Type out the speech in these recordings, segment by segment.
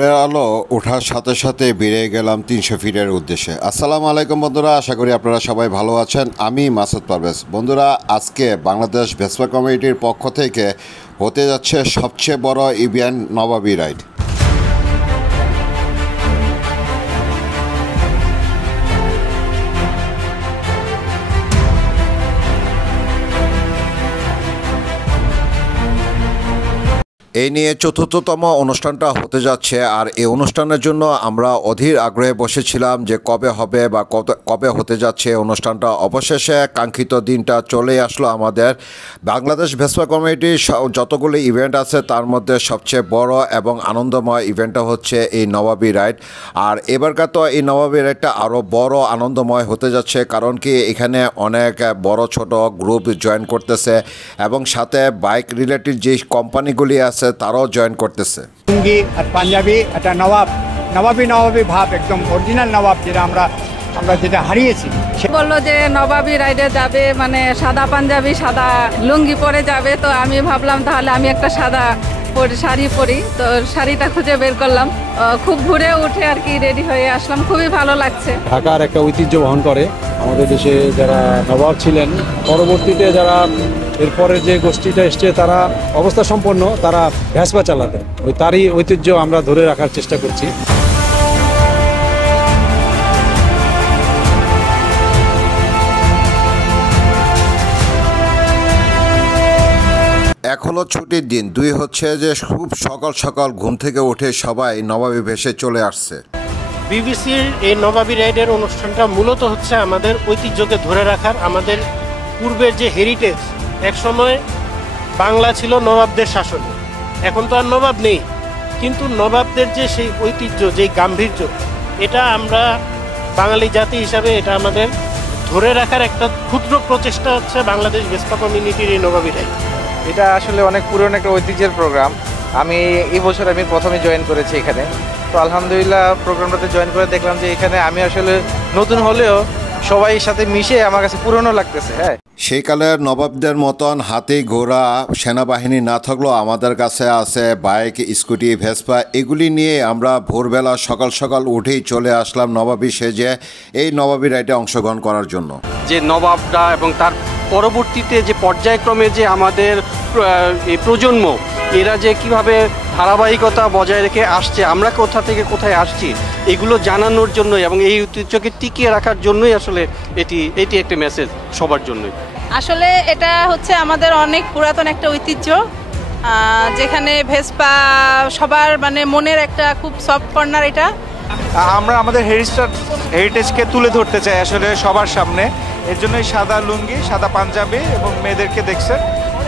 ভোরের আলো ওঠার সাথে সাথে বেরিয়ে গেলাম ৩০০ ফিটের উদ্দেশ্যে। আসসালামু আলাইকুম বন্ধুরা, আশা করি আপনারা সবাই ভালো আছেন। আমি মাসুদ পারভেজ। বন্ধুরা, আজকে বাংলাদেশ ভেসপা কমিটির পক্ষ থেকে হতে যাচ্ছে সবচেয়ে বড় ইভেন্ট নবাবী রাইড। এই নিয়ে চতুর্থতম অনুষ্ঠানটা হতে যাচ্ছে, আর এই অনুষ্ঠানের জন্য আমরা অধীর আগ্রহে বসেছিলাম যে কবে হবে বা কবে হতে যাচ্ছে অনুষ্ঠানটা। অবশেষে কাঙ্ক্ষিত দিনটা চলে আসলো আমাদের। বাংলাদেশ ভেসপা কমিটির যতগুলো ইভেন্ট আছে তার মধ্যে সবচেয়ে বড় এবং আনন্দময় ইভেন্টটা হচ্ছে এই নবাবী রাইড। আর এবারকার তো এই নবাবী রাইডটা আরও বড় আনন্দময় হতে যাচ্ছে, কারণ কি এখানে অনেক বড় ছোট গ্রুপ জয়েন করতেছে এবং সাথে বাইক রিলেটেড যে কোম্পানিগুলি আছে তারাও জয়েন করতেছে। লুঙ্গি আর পাঞ্জাবি, একটা নবাবী ভাব, একদম অরিজিনাল নবাব, যেটা আমরা যেটা হারিয়েছি। বললো যে নবাবী রাইডে যাবে, মানে সাদা পাঞ্জাবি সাদা লুঙ্গি পরে যাবে। তো আমি ভাবলাম তাহলে আমি একটা সাদা শাড়ি পরি, তো শাড়িটা খুঁজে বের করলাম। খুব ঘুরে উঠে আর কি রেডি হয়ে আসলাম, খুবই ভালো লাগছে। ঢাকার একটা ঐতিহ্য বহন করে আমাদের দেশে যারা নবাব ছিলেন, পরবর্তীতে যারা এরপরের যে গোষ্ঠীটা এসছে তারা অবস্থা সম্পন্ন, তারা ভেসপা চালাতেন। তারই ঐতিহ্য আমরা ধরে রাখার চেষ্টা করছি। এক হলো ছুটির দিন, দুই হচ্ছে যে খুব সকাল সকাল ঘুম থেকে উঠে সবাই নবাবী ভেসে চলে আসছে। বিবিসির এই নবাবী রাইডের অনুষ্ঠানটা মূলত হচ্ছে আমাদের ঐতিহ্যকে ধরে রাখার, আমাদের পূর্বের যে হেরিটেজ। একসময় বাংলা ছিল নবাবদের শাসনে, এখন তো আর নবাব নেই, কিন্তু নবাবদের যে সেই ঐতিহ্য, যেই গাম্ভীর্য, এটা আমরা বাঙালি জাতি হিসাবে এটা আমাদের ধরে রাখার একটা ক্ষুদ্র প্রচেষ্টা হচ্ছে বাংলাদেশ ভেসপা কমিউনিটির এই নবাবী রাইড। এটা আসলে অনেক পুরনো একটা ঐতিহ্যের প্রোগ্রাম। এই বছর আমি প্রথমে জয়েন করেছি এখানে। তো আলহামদুলিল্লাহ প্রোগ্রামটাতে জয়েন করে দেখলাম যে এখানে আমি আসলে নতুন হলেও সবাই সাথে মিশে আমার কাছে পুরনো লাগতেছে। হ্যাঁ, সেই কালের নবাবদের মতন হাতি ঘোড়া সেনাবাহিনী না থাকলেও আমাদের কাছে আছে বাইক, স্কুটি, ভেসপা। এগুলি নিয়ে আমরা ভোরবেলা সকাল সকাল উঠেই চলে আসলাম নবাবী সেজে এই নবাবী রাইডে অংশগ্রহণ করার জন্য। যে নবাবরা এবং তার পরবর্তীতে যে পর্যায়ক্রমে যে আমাদের প্রজন্ম, এরা যে কিভাবে ধারাবাহিকতা বজায় রেখে আসছে, আমরা কোথা থেকে কোথায় আসছি, এগুলো জানানোর জন্য এবং এই ঐতিহ্যকে টিকিয়ে রাখার জন্যই আসলে এটি একটা মেসেজ সবার জন্যই। আসলে এটা হচ্ছে আমাদের অনেক পুরাতন একটা ঐতিহ্য, যেখানে ভেসপা সবার মানে মনের একটা খুব সফট কর্নার। এটা আমরা আমাদের হেরিটেজকে তুলে ধরতে চাই আসলে সবার সামনে। এর জন্যই সাদা লুঙ্গি, সাদা পাঞ্জাবি এবং মেয়েদেরকে দেখছেন।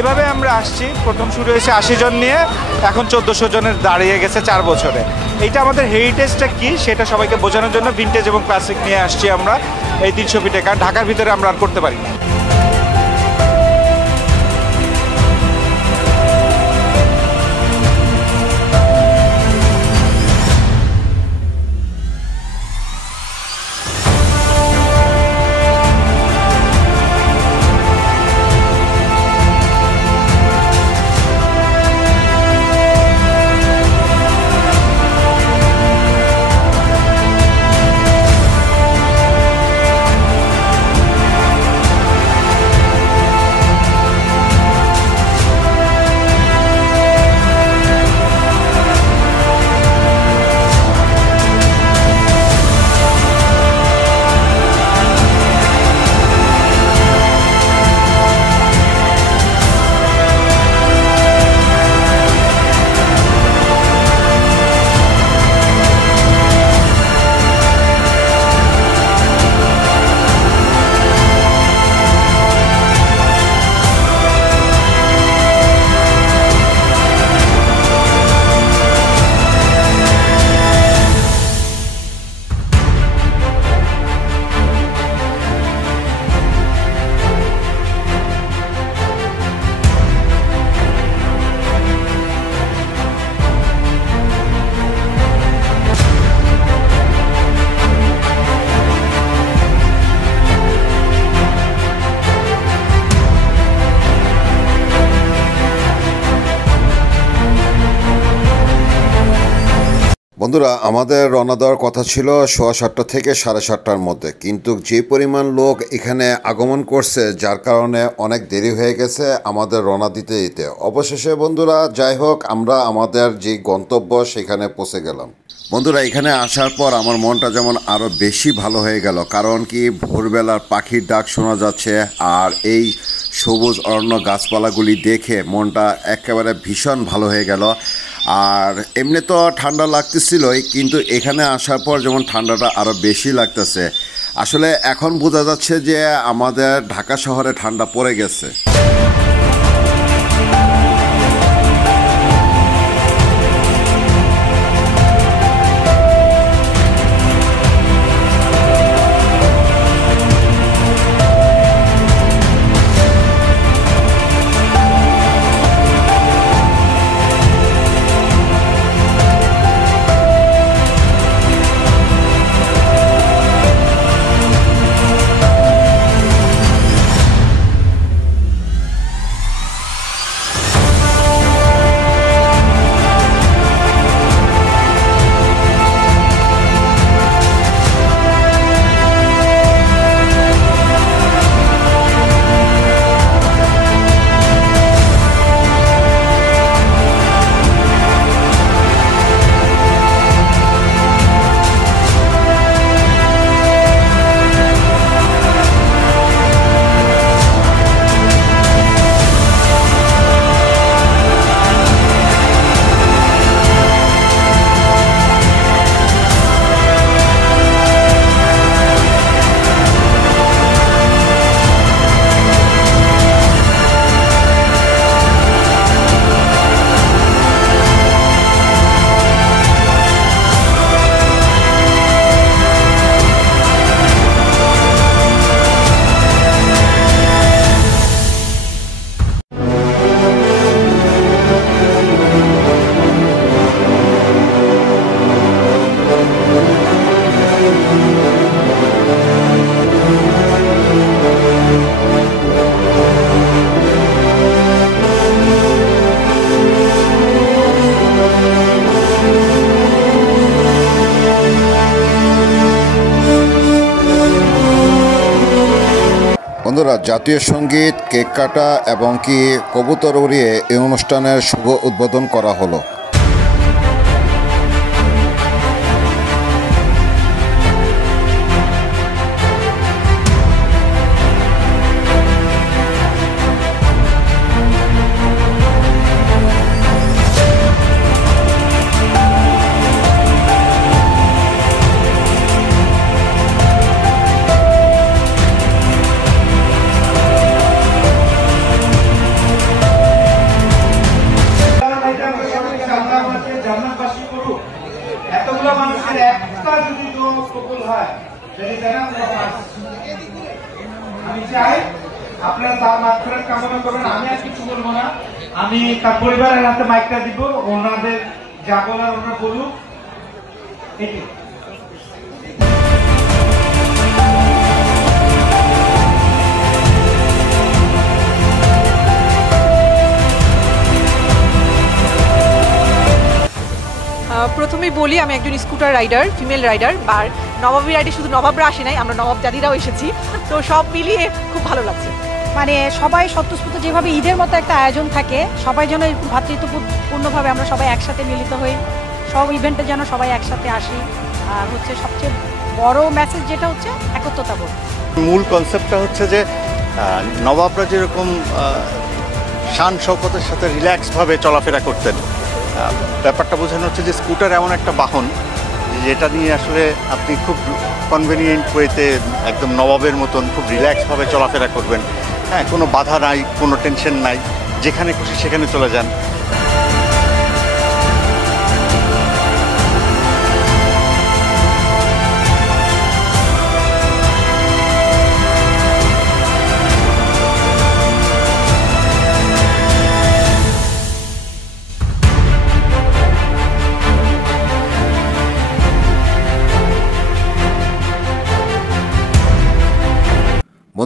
এভাবে আমরা আসছি। প্রথম শুরু হয়েছে 80 জন নিয়ে, এখন 1400 জনের দাঁড়িয়ে গেছে 4 বছরে। এইটা আমাদের হেরিটেজটা কি সেটা সবাইকে বোঝানোর জন্য ভিনটেজ এবং ক্লাসিক নিয়ে আসছি আমরা এই 300 ফিটে। কারণ ঢাকার ভিতরে আমরা আর করতে পারি না। বন্ধুরা, আমাদের রওনা দেওয়ার কথা ছিল 7:15 থেকে 7:30টার মধ্যে, কিন্তু যে পরিমাণ লোক এখানে আগমন করছে যার কারণে অনেক দেরি হয়ে গেছে আমাদের রওনা দিতে দিতে। অবশেষে বন্ধুরা, যাই হোক, আমরা আমাদের যে গন্তব্য সেখানে পৌঁছে গেলাম। বন্ধুরা, এখানে আসার পর আমার মনটা যেমন আরও বেশি ভালো হয়ে গেল, কারণ কি ভোরবেলার পাখির ডাক শোনা যাচ্ছে আর এই সবুজ অরণ্য গাছপালাগুলি দেখে মনটা একেবারে ভীষণ ভালো হয়ে গেল। আর এমনি তো ঠান্ডা লাগতেছিলই, কিন্তু এখানে আসার পর যেমন ঠান্ডাটা আরও বেশি লাগতেছে। আসলে এখন বোঝা যাচ্ছে যে আমাদের ঢাকা শহরে ঠান্ডা পড়ে গেছে। বন্ধুরা, জাতীয় সঙ্গীত, কেক কাটা এবং কি কবুতর উড়িয়ে এই অনুষ্ঠানের শুভ উদ্বোধন করা হলো। আমি চাই আপনারা তার মাত্রা কামনা করবেন। আমি আর কিছু বলবো না, আমি তার পরিবারের হাতে মাইকটা দিব, ওনাদের যা বলার ওনারা বলুক। এটি প্রথমেই বলি, আমি একজন স্কুটার রাইডার, ফিমেল রাইডার। আর নবাবী রাইডে শুধু নবাবরা আসে নাই, আমরা নবাব জাতিরাও এসেছি, তো সব মিলিয়ে খুব ভালো লাগছে। মানে সবাই স্বতঃস্ফূর্ত যেভাবে ঈদের মতো একটা আয়োজন থাকে, সবাই যেন ভ্রাতৃত্বপূর্ণভাবে আমরা সবাই একসাথে মিলিত হই, সব ইভেন্টে যেন সবাই একসাথে আসি। আর হচ্ছে সবচেয়ে বড় মেসেজ যেটা হচ্ছে একত্রতাবোধ। মূল কনসেপ্টটা হচ্ছে যে নবাবরা যেরকম শান শৌকতের সাথে রিল্যাক্সভাবে চলাফেরা করতেন, ব্যাপারটা বোঝানো হচ্ছে যে স্কুটার এমন একটা বাহন যেটা নিয়ে আসলে আপনি খুব কনভেনিয়েন্ট ওয়েতে একদম নবাবের মতন খুব রিল্যাক্সভাবে চলাফেরা করবেন। হ্যাঁ, কোনো বাধা নাই, কোনো টেনশন নাই, যেখানে খুশি সেখানে চলে যান।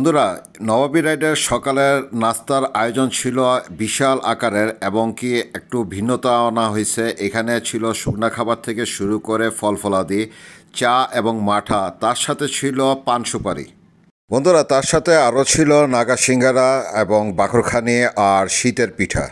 বন্ধুরা, নবাবী রাইডের সকালের নাস্তার আয়োজন ছিল বিশাল আকারের এবং কি একটু ভিন্নতা আনা হয়েছে। এখানে ছিল শুকনা খাবার থেকে শুরু করে ফল ফলাদি, চা এবং মাঠা, তার সাথে ছিল পান সুপারি। বন্ধুরা, তার সাথে আরও ছিল নাগা সিঙ্গারা এবং বাকরখানি আর শীতের পিঠা।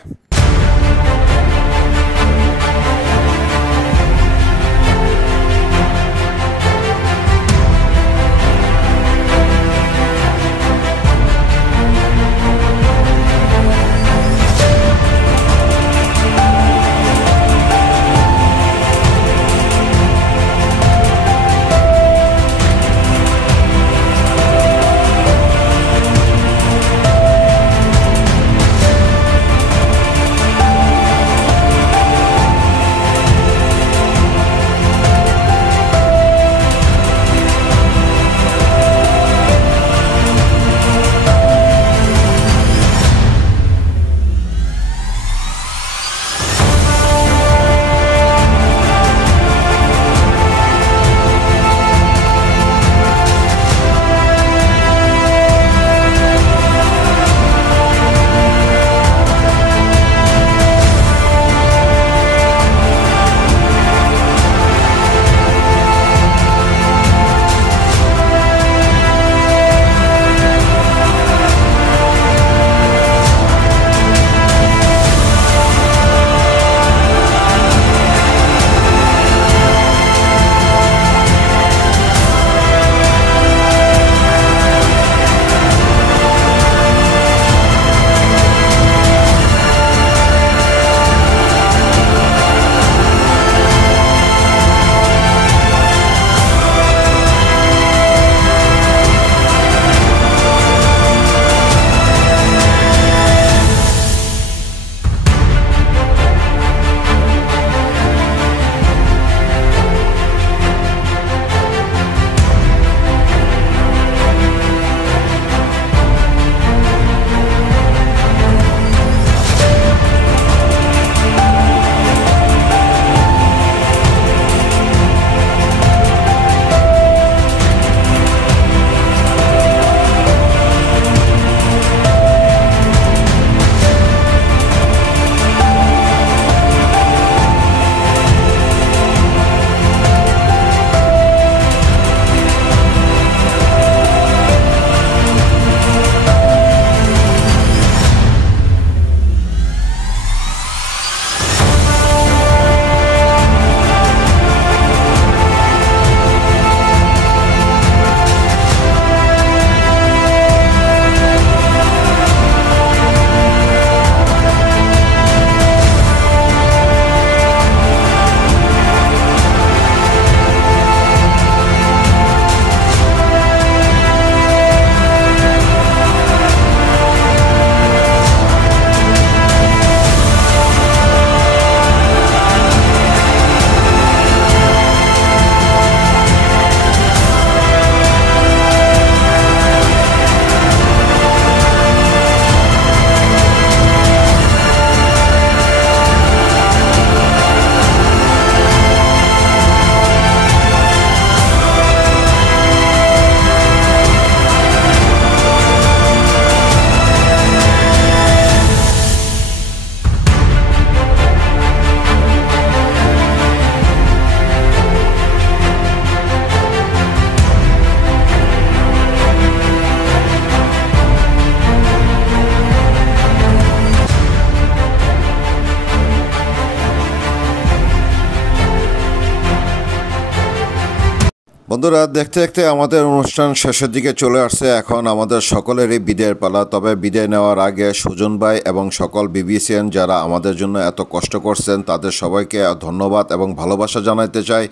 বন্ধুরা, দেখতে দেখতে আমাদের অনুষ্ঠান শেষের দিকে চলে আসছে। এখন আমাদের সকলেরই বিদায়ের পালা। তবে বিদায় নেওয়ার আগে সুজন ভাই এবং সকল বিবিসিএন যারা আমাদের জন্য এত কষ্ট করছেন তাদের সবাইকে ধন্যবাদ এবং ভালোবাসা জানাতে চাই,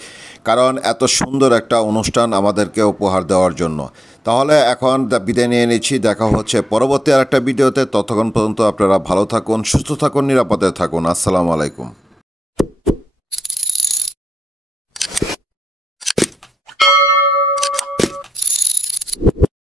কারণ এত সুন্দর একটা অনুষ্ঠান আমাদেরকে উপহার দেওয়ার জন্য। তাহলে এখন বিদায় নিয়ে নিচ্ছি, দেখা হচ্ছে পরবর্তী আরেকটা ভিডিওতে। ততক্ষণ পর্যন্ত আপনারা ভালো থাকুন, সুস্থ থাকুন, নিরাপদে থাকুন। আসসালামু আলাইকুম।